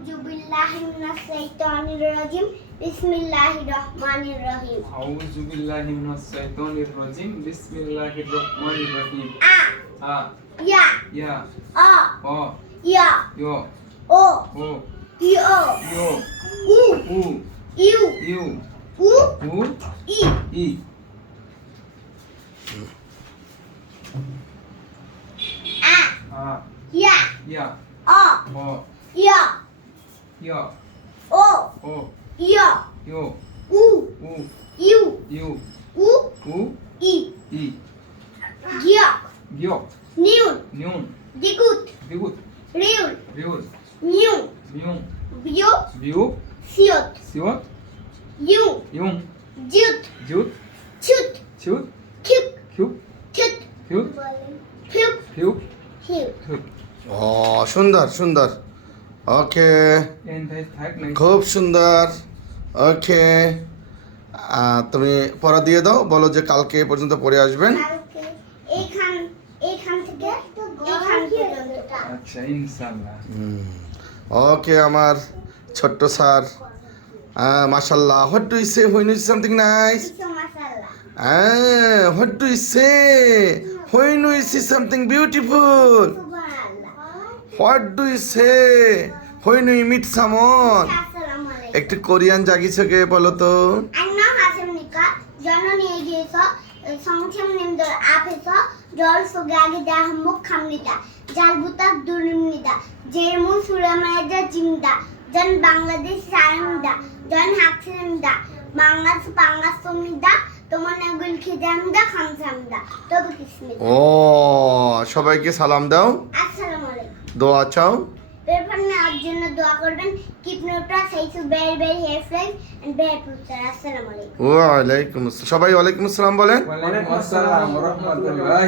আউযু বিল্লাহি মিনাশ শাইতানির রাজিম বিসমিল্লাহির রহমানির রহিম আউযু বিল্লাহি মিনাশ শাইতানির রাজিম বিসমিল্লাহির রহমানির রহিম আ ইয়া ইয়া আ অ ইয়া ইয় ও ও ইয়ো ইয় উ উ ইউ ইউ উ উ ই ই আ আ ইয়া ইয়া অ অ ইয়া ইয় ও ও ইয়া ইয় উ উ ইউ ইউ উ উ ই ই গিয়া গিয়ক নিউন নিউন দিগুত দিগুত রিউল রিউল নিউ মিউং বিউ বিউ সিয়ত সিওত ইউ ইউং জিউত জুত চুত চুত কিউক কিউক চুত কিউক ফিউক ফিউক হিউ কিউক ও সুন্দর সুন্দর ওকে এন তাই থাক নাই খুব সুন্দর ওকে তুমি পড়া দিয়ে দাও বলো যে কালকে এ পর্যন্ত পড়ে আসবেন কালকে এইখান এইখান থেকে এইখান পর্যন্ত আচ্ছা ইনশাআল্লাহ ওকে আমার ছোট্ট স্যার মাশাল্লাহ what do you say when you something nice কিছু মাশাআল্লাহ what do you say when you see something beautiful সুবহানাল্লাহ what do you say when you meet someone আসসালামু আলাইকুম একটু কোরিয়ান জাগিছকে বলো তো 안녕 하십니까? 저는 여기에서 성청님들 앞에서 절 소개하게 되어 행복합니다. 잘 부탁드립니다. 제일문 수레마에다입니다. 전 방글라데시 사람입니다. 전 학생입니다. 만나서 반갑습니다. 또 만나길 기대합니다. 감사합니다. 또 뵙겠습니다. ও সবাইকে সালাম দাও আসসালামু আলাইকুম। দোয়া চাও বেরফান নেওয়ার জন্য দোয়া করবেন। Keep Nutra, say to very very hair flies and very future. আসসালামু আলাইকুম। ওয়ালাইকুম আসসালাম সবাই ওয়ালাইকুম আসসালাম বলেন ওয়া আলাইকুম আসসালাম ওয়া রাহমাতুল্লাহ